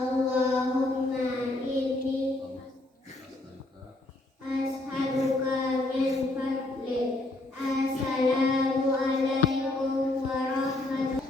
Allahumma inni as'aluka min fadlik. Assalamualaikum warahmatullahi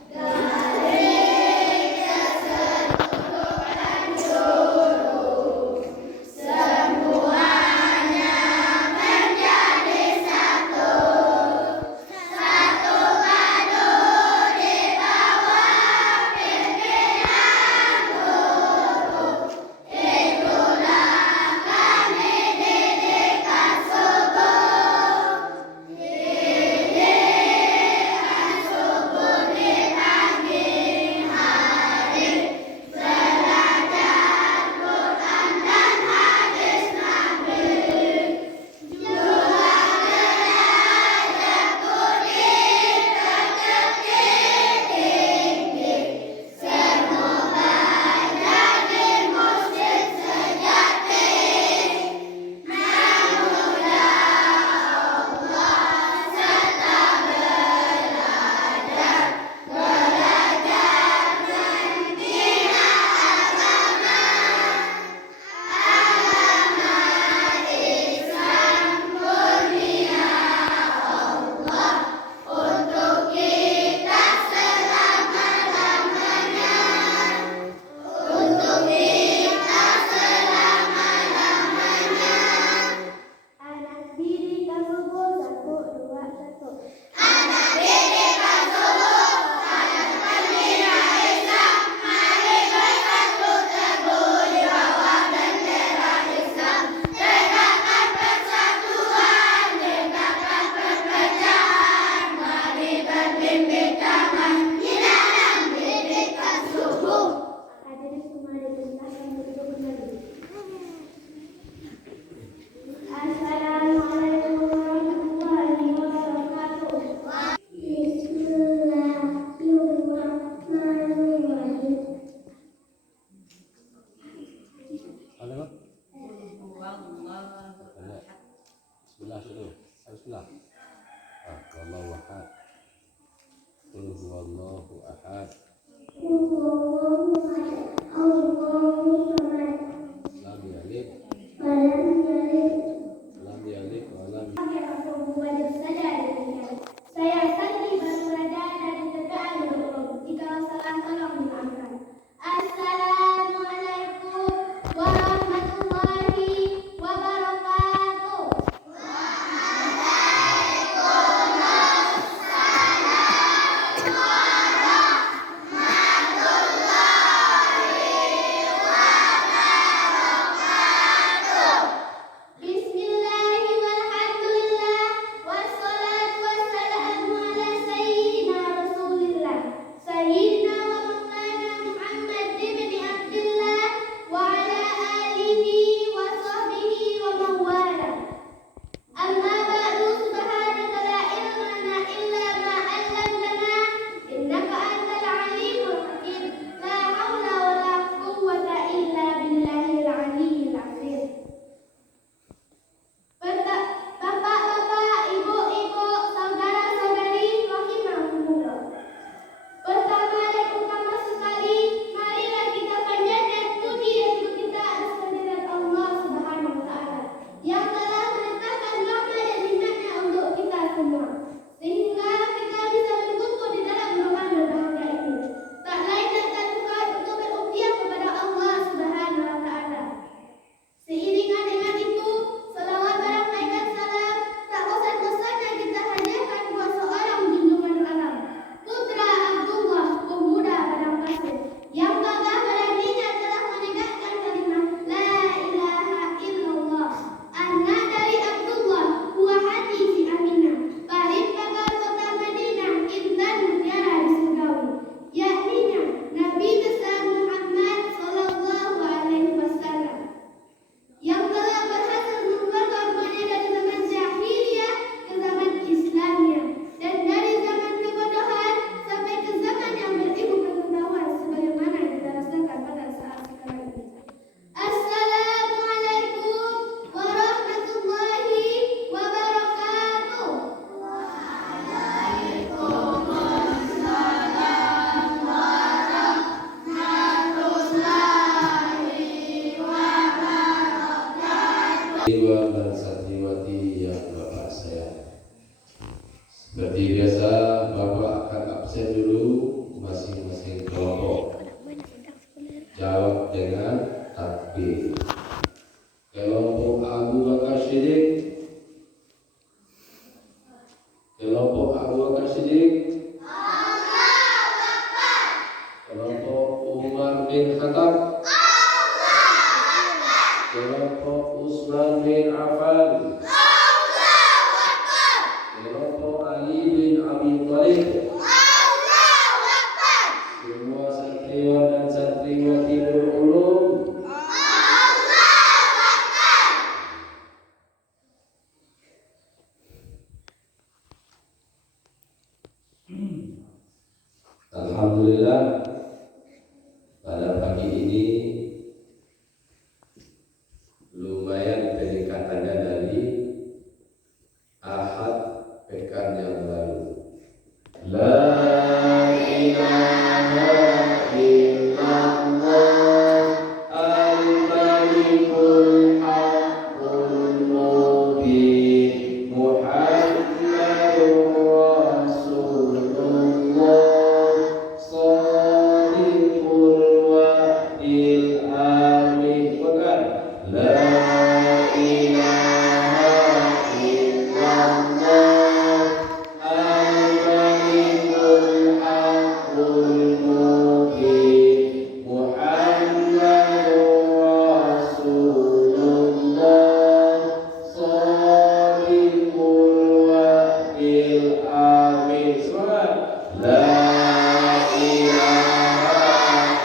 santriwan dan santriwati yang Bapak sayang. Seperti biasa, Bapak akan absen dulu masing-masing kelompok. Jawab dengan takbir. Kelompok Abu Bakar Siddiq. Kelompok Abu Bakar Siddiq. Kelompok Umar bin Khattab. Kelompok Utsman bin Affan. Kelompok Ali bin Abi Thalib. Semua santriwan dan santriwati berulung. Alhamdulillah, pada pagi ini lumayan peningkatannya dari Ahad pekan yang lalu. La ilaha illallah al-malikul haqqul mubin Muhammadur Rasulullah shadiqul wa'dil amin. Bukan la ilaha illallah al-malikul haqqul mubin Muhammadur Rasulullah shadiqul wa'dil amin. Semangat. La ilaha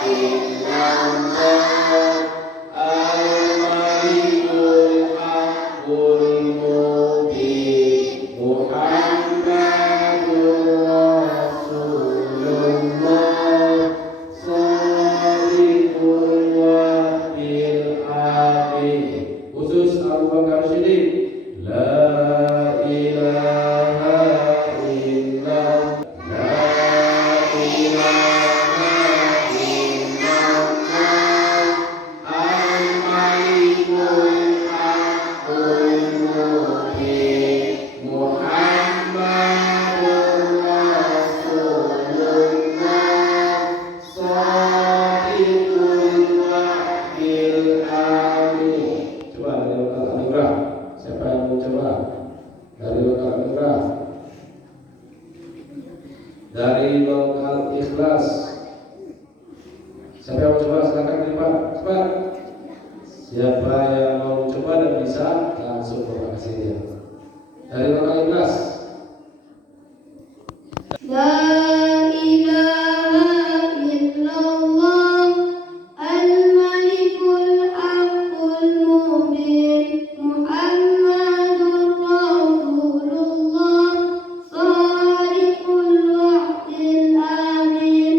illallah al-malikul haqqul mubin Muhammadur Rasulullah shadiqul wa'dil amin. Khusus Abu Bakar Siddiq. La ilaha illallah. La ilaha illallah al-malikul haqqul mubin Muhammadur Rasulullah shadiqul wa'dil amin. Coba dari lokal anugerah. Siapa yang mau coba? Dari lokal anugerah. Dari lokal ikhlas. Siapa yang mau coba? Silakan terima. Cepat. Siapa yang mau coba dan bisa langsung Bapak kasih dia. Dari lokal ikhlas. La ilaha illallah al-malikul haqqul mubin Muhammadur Rasulullah shadiqul wa'dil amin.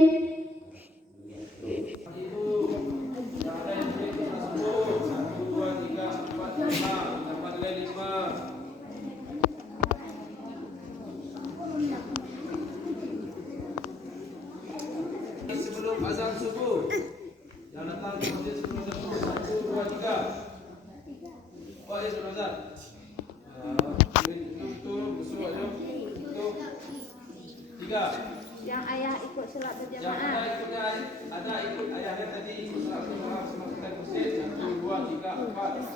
Sebelum azan subuh, yang datang ke masjid sebelum azan subuh 1, 2, 3. Oh ya sebelum azan. Itu besok aja. Itu 3. Yang ayah ikut sholat Yang berjamaah. ada ikutnya ada ikut ayahnya tadi ikut salat berjamaah sama kita ke masjid 1, 2, 3, 4,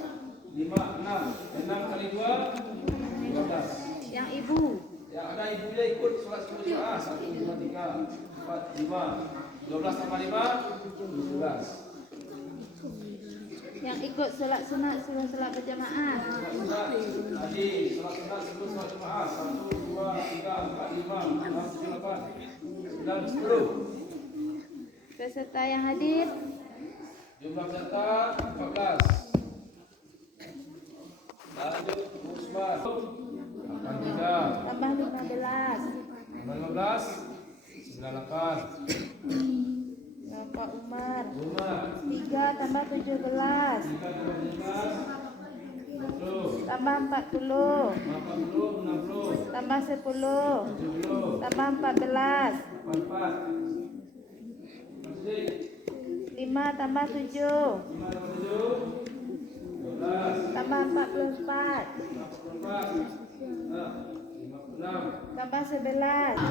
5, 6. 6 kali 2 12. Yang ibu. Yang ada ibunya ikut sholat berjamaah 1, 2, 3, 4, 5. 12 tambah 5 17. Yang ikut sholat sunat sebelum sholat berjamaah. Tadi sholat sunat sebelum sholat jemaah 1, 2, 3, 4, 5, 6, 7, 8, 9, 10. Peserta yang hadir. Jumlah peserta 14. Lanjut Usman. Akan 3. Tambah 15. Tambah 15. 98. Bapak Umar. Umar. 3 tambah 17. 3 tambah 17. 20. Tambah 40. 40, 60. Tambah 10. 70. Tambah 14. 44. Masjid. 5 tambah 7. 5 tambah 7. Tambah 44. 56. Tambah 11.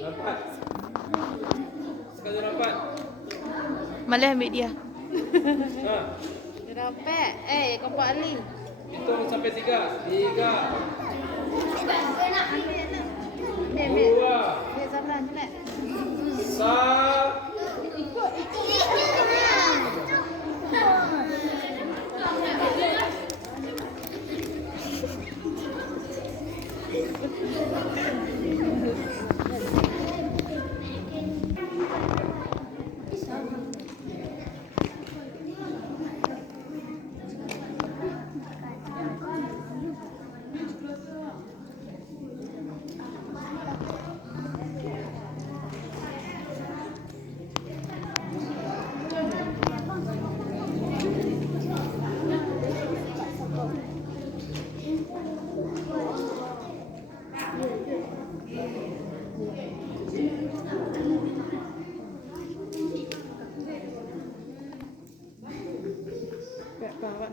Rapat. Sekali rapat. Malah ambil dia. Ha. Rapet. Kompok Ali. Hitung sampai 3. 3. Ambil. 2. Ambil Zafran cepat. 1. Bawa.